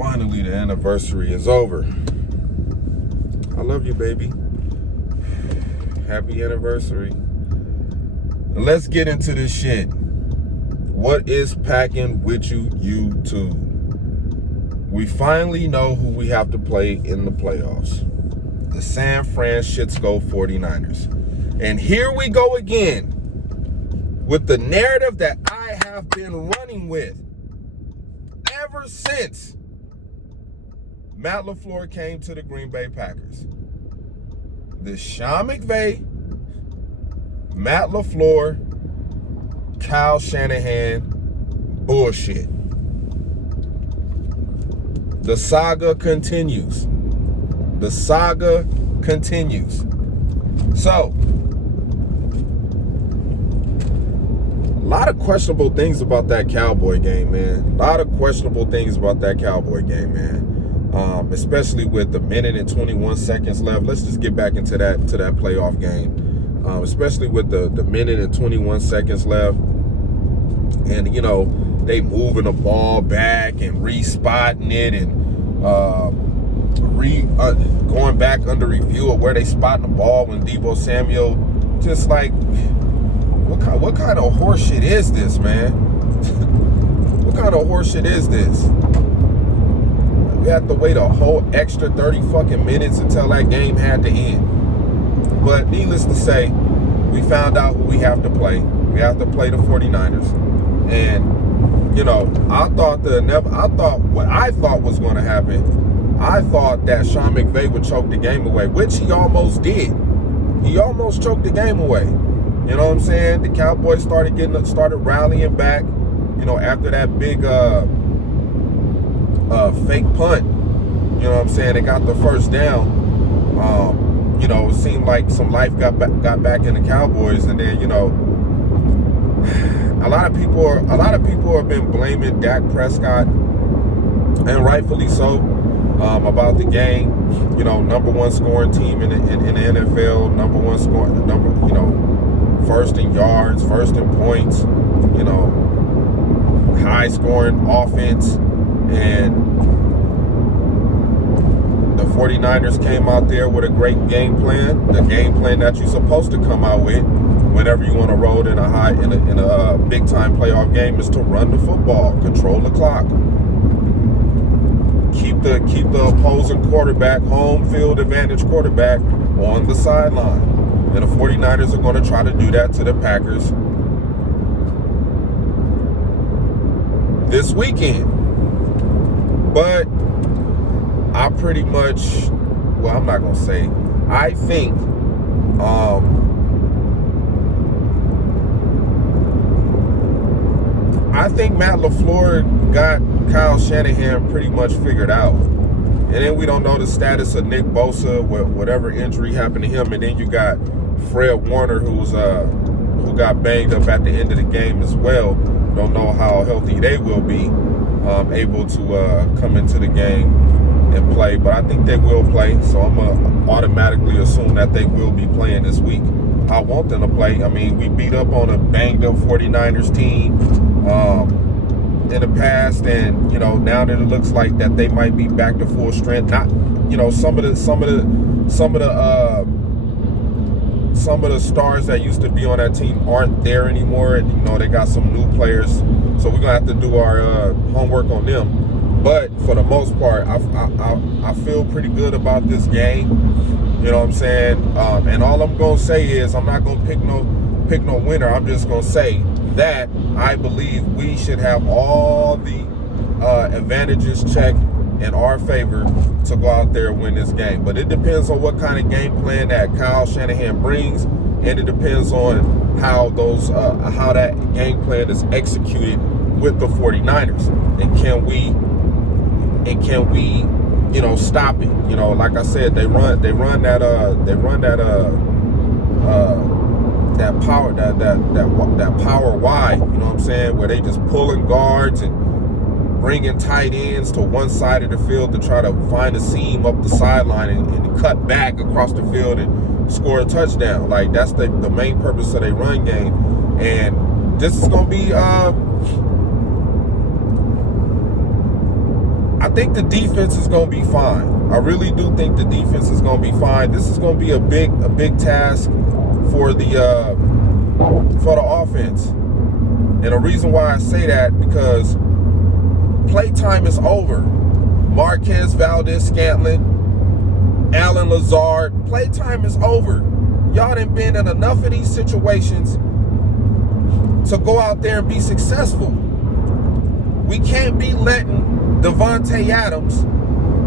Finally, the anniversary is over. I love you, baby. Happy anniversary. Let's get into this shit. What is packing with you, YouTube? We finally know who we have to play in the playoffs. The San Francisco 49ers. And here we go again with the narrative that I have been running with ever since Matt LaFleur came to the Green Bay Packers. The Sean McVay, Matt LaFleur, Kyle Shanahan bullshit. The saga continues. The saga continues. So, a lot of questionable things about that Cowboy game, man. A lot of questionable things about that Cowboy game, man. Especially with the minute and 21 seconds left. Let's just get back into that playoff game. Especially with the minute and 21 seconds left. And, you know, they moving the ball back and re-spotting it and going back under review of where they spotting the ball when Deebo Samuel. Just like, what kind of horseshit is this, man? What kind of horseshit is this? We have to wait a whole extra 30 fucking minutes until that game had to end. But needless to say, we found out who we have to play. We have to play the 49ers. And, you know, I thought what I thought was going to happen, I thought that Sean McVay would choke the game away, which he almost did. He almost choked the game away. You know what I'm saying? The Cowboys started rallying back, you know, after that big fake punt. You know what I'm saying? They got the first down. You know, it seemed like some life got back in the Cowboys, and then, you know, a lot of people have been blaming Dak Prescott, and rightfully so, about the game. You know, number one scoring team in the NFL, first in yards, first in points, you know, high scoring offense. And the 49ers came out there with a great game plan, the game plan that you're supposed to come out with whenever you want to roll in a big time playoff game, is to run the football, control the clock, keep the opposing quarterback, home field advantage quarterback, on the sideline. And the 49ers are going to try to do that to the Packers this weekend. But I pretty much, well, I'm not going to say, I think Matt LaFleur got Kyle Shanahan pretty much figured out. And then we don't know the status of Nick Bosa, whatever injury happened to him. And then you got Fred Warner, who got banged up at the end of the game as well. Don't know how healthy they will be, able to come into the game and play. But I think they will play, so I'm going to automatically assume that they will be playing this week. I want them to play. I mean, we beat up on a banged up 49ers team in the past, and, you know, now that it looks like that they might be back to full strength. Not, you know, some of the stars that used to be on that team aren't there anymore. And, you know, they got some new players, so we're gonna have to do our homework on them. But for the most part, I feel pretty good about this game. You know what I'm saying? And all I'm gonna say is, I'm not gonna pick no winner. I'm just gonna say that I believe we should have all the advantages checked in our favor to go out there and win this game. But it depends on what kind of game plan that Kyle Shanahan brings, and it depends on how that game plan is executed with the 49ers. And can we you know, stop it? You know, like I said, they run that power wide, you know what I'm saying, where they just pulling guards and bringing tight ends to one side of the field to try to find a seam up the sideline and cut back across the field and score a touchdown. Like, that's the main purpose of their run game. And this is going to be, I think the defense is going to be fine. I really do think the defense is going to be fine. This is going to be a big task for the offense. And the reason why I say that, because playtime is over. Marquez Valdez-Scantling, Alan Lazard, playtime is over. Y'all done been in enough of these situations to go out there and be successful. We can't be letting Davante Adams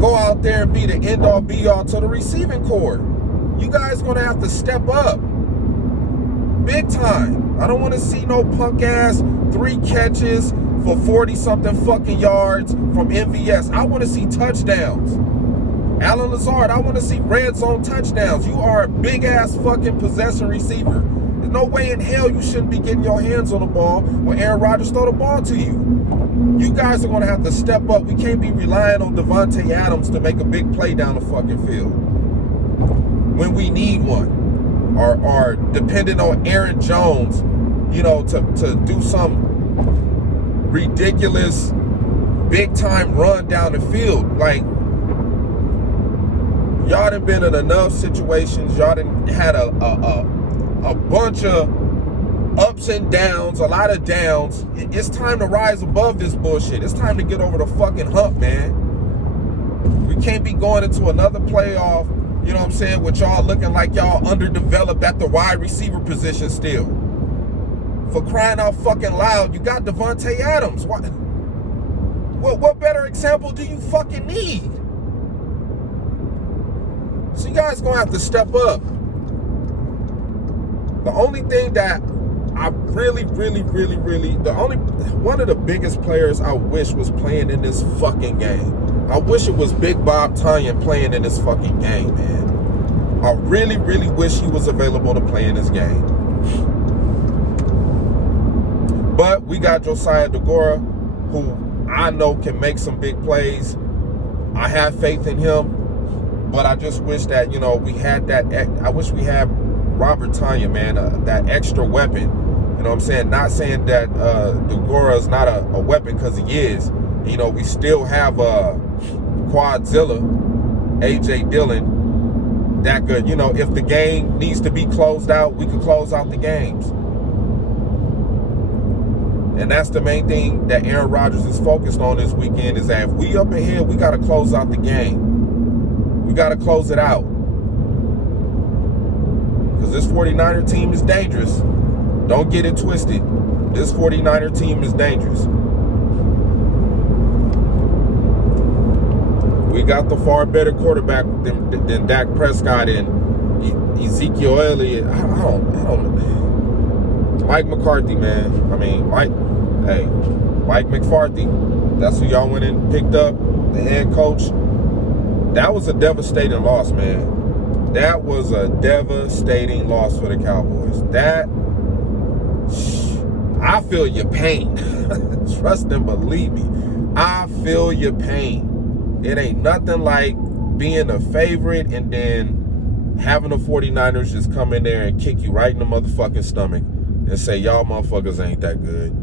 go out there and be the end-all be-all to the receiving corps. You guys gonna have to step up big time. I don't want to see no punk-ass 3 catches for 40-something fucking yards from MVS. I want to see touchdowns. Alan Lazard, I want to see red zone touchdowns. You are a big-ass fucking possession receiver. There's no way in hell you shouldn't be getting your hands on the ball when Aaron Rodgers throw the ball to you. You guys are going to have to step up. We can't be relying on Davante Adams to make a big play down the fucking field when we need one. Or depending on Aaron Jones, you know, to do some ridiculous big-time run down the field. Like, y'all done been in enough situations. Y'all done had a bunch of ups and downs, a lot of downs. It's time to rise above this bullshit. It's time to get over the fucking hump, man. We can't be going into another playoff, you know what I'm saying, with y'all looking like y'all underdeveloped at the wide receiver position still. For crying out fucking loud, you got Davante Adams. What better example do you fucking need? So you guys gonna have to step up. The only thing that I really, one of the biggest players I wish was playing in this fucking game. I wish it was Big Bob Tonyan playing in this fucking game, man. I really wish he was available to play in this game. But we got Josiah Deguara, who I know can make some big plays. I have faith in him. But I just wish that, you know, we had that. I wish we had Robert Tonyan, man, that extra weapon. You know what I'm saying? Not saying that Deguara is not a weapon, because he is. You know, we still have Quadzilla, A.J. Dillon, that could, you know, if the game needs to be closed out, we could close out the games. And that's the main thing that Aaron Rodgers is focused on this weekend, is that if we up ahead, we got to close out the game. We got to close it out. Because this 49er team is dangerous. Don't get it twisted. This 49er team is dangerous. We got the far better quarterback than Dak Prescott and Ezekiel Elliott. I don't. Mike McCarthy, man. I mean, Mike McCarthy. That's who y'all went and picked up, the head coach. That was a devastating loss, man. That was a devastating loss for the Cowboys. I feel your pain. Trust and believe me. I feel your pain. It ain't nothing like being a favorite and then having the 49ers just come in there and kick you right in the motherfucking stomach and say, y'all motherfuckers ain't that good.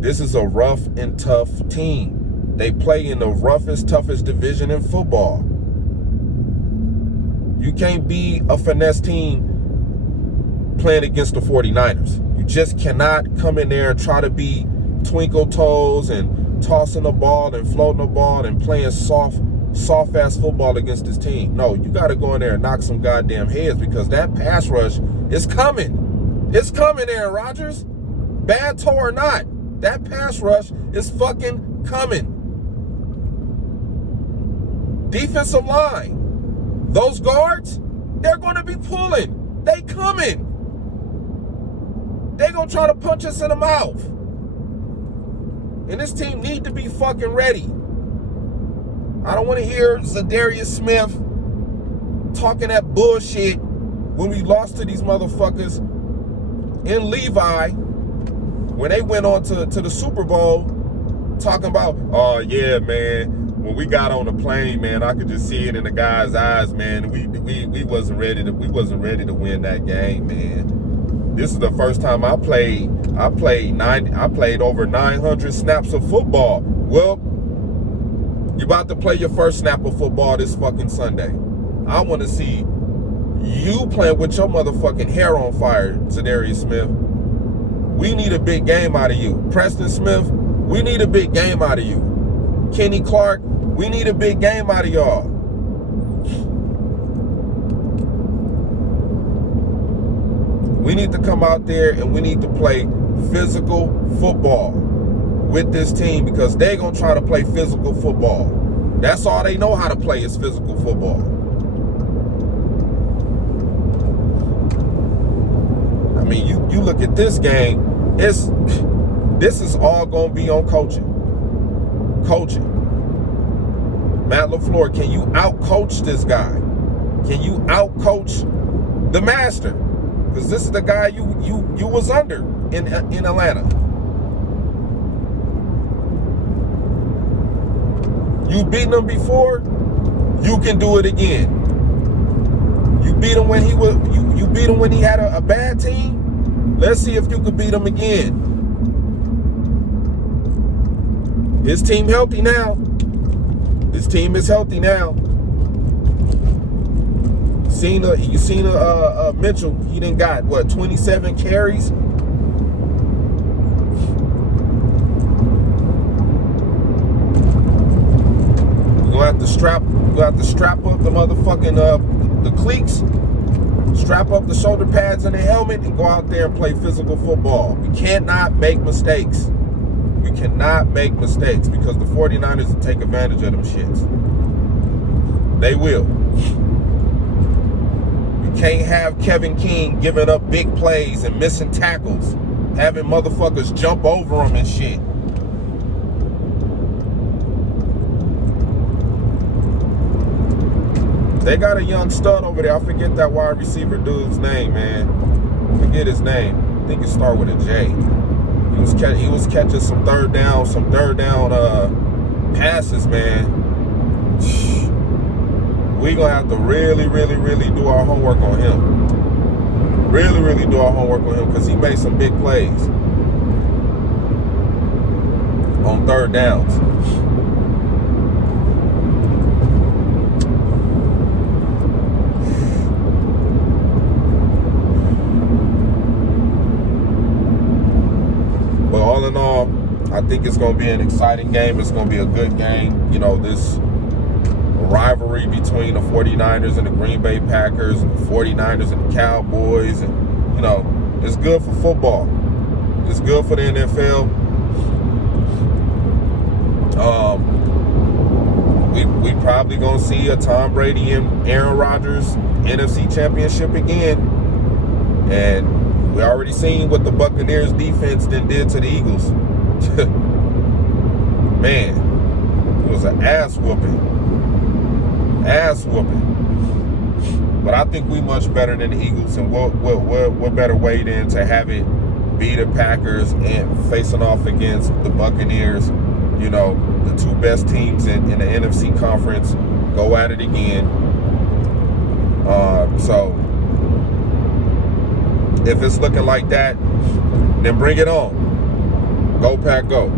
This is a rough and tough team. They play in the roughest, toughest division in football. You can't be a finesse team playing against the 49ers. You just cannot come in there and try to be twinkle toes and tossing the ball and floating the ball and playing soft-ass football against this team. No, you got to go in there and knock some goddamn heads, because that pass rush is coming. It's coming, Aaron Rodgers. Bad toe or not, that pass rush is fucking coming. Defensive line, those guards, they're going to be pulling. They coming. They going to try to punch us in the mouth. And this team need to be fucking ready. I don't want to hear Zadarius Smith talking that bullshit when we lost to these motherfuckers in Levi when they went on to the Super Bowl, talking about, oh yeah, man, when we got on the plane, man, I could just see it in the guy's eyes, man. We wasn't ready to win that game, man. This is the first time I played over 900 snaps of football. Well, You about to play your first snap of football this fucking Sunday. I want to see you playing with your motherfucking hair on fire, Zadarius Smith. We need a big game out of you. Preston Smith, we need a big game out of you. Kenny Clark, we need a big game out of y'all. We need to come out there and we need to play physical football with this team because they're going to try to play physical football. That's all they know how to play is physical football. I mean, you look at this game, this is all going to be on coaching. Coaching. Matt LaFleur, can you out-coach this guy? Can you out-coach the master? Because this is the guy you was under in Atlanta. You beaten him before, you can do it again. You beat him when you beat him when he had a bad team. Let's see if you could beat him again. His team healthy now. His team is healthy now. You seen Mitchell, he done got, 27 carries? We're gonna have to strap up the motherfucking, the cleats, strap up the shoulder pads and the helmet and go out there and play physical football. We cannot make mistakes. We cannot make mistakes because the 49ers will take advantage of them shits. They will. Can't have Kevin King giving up big plays and missing tackles, having motherfuckers jump over him and shit. They got a young stud over there. I forget that wide receiver dude's name, man. I forget his name. I think it started with a J. He was catching some third down passes, man. We're going to have to really, really, really do our homework on him. Really, really do our homework on him because he made some big plays on third downs. But all in all, I think it's going to be an exciting game. It's going to be a good game. You know, this rivalry between the 49ers and the Green Bay Packers, and the 49ers and the Cowboys, and you know, it's good for football. It's good for the NFL. We probably gonna see a Tom Brady and Aaron Rodgers NFC Championship again, and we already seen what the Buccaneers defense then did to the Eagles. Man, it was an ass whooping. But I think we much better than the Eagles, and what better way than to have it be the Packers and facing off against the Buccaneers, you know, the two best teams in the NFC conference, go at it again. So if it's looking like that, then bring it on. Go Pack, go.